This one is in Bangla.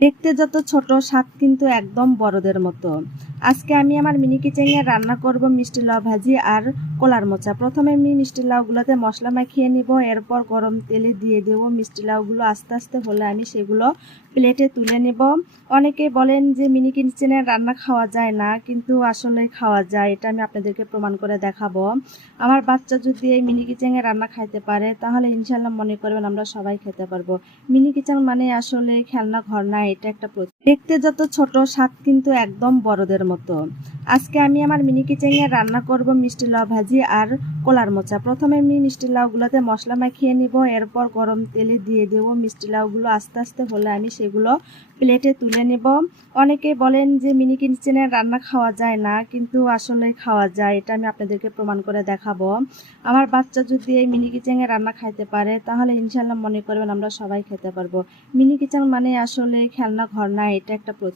দেখতে যত ছোট স্বাদ কিন্তু একদম বড়দের মতো। আজকে আমি আমার মিনি কিচেনে রান্না করব মিষ্টি লাউ ভাজি আর কলার মোচা। প্রথমে আমি মিষ্টি লাউগুলোতে মশলা মাখিয়ে নিব, এরপর গরম তেলে দিয়ে দেব। মিষ্টি লাউগুলো আস্তে আস্তে হলে আমি সেগুলো প্লেটে তুলে নেব। অনেকেই বলেন যে মিনি কিচেনে রান্না খাওয়া যায় না, কিন্তু আসলে খাওয়া যায়। এটা আমি আপনাদেরকে প্রমাণ করে দেখাবো। আমার বাচ্চা যদি এই মিনি কিচেনে রান্না খাইতে পারে তাহলে ইনশাল্লাহ মনে করবেন আমরা সবাই খেতে পারবো। মিনি কিচেন মানে আসলে খেলনা ঘর না, এটা একটা দেখতে যত ছোট স্বাদ কিন্তু একদম বড়দের মতো। আজকে আমি আমার মিনি কিচেনে রান্না করব মিষ্টি লাউ ভাজি আর কলার মোচা। প্রথমে আমি মিষ্টি লাউগুলোতে মশলা মাখিয়ে নিব, এরপর গরম তেলে দিয়ে দেব। মিষ্টি লাউগুলো আস্তে আস্তে হলে আমি সেগুলো প্লেটে তুলে নেব। অনেকেই বলেন যে মিনি কিচেনে রান্না খাওয়া যায় না, কিন্তু আসলে খাওয়া যায়। এটা আমি আপনাদেরকে প্রমাণ করে দেখাবো। আমার বাচ্চা যদি এই মিনি কিচেনে রান্না খাইতে পারে তাহলে ইনশাল্লাহ মনে করবেন আমরা সবাই খেতে পারবো। মিনি কিচেন মানে আসলে খেলনা ঘর না, এটা একটা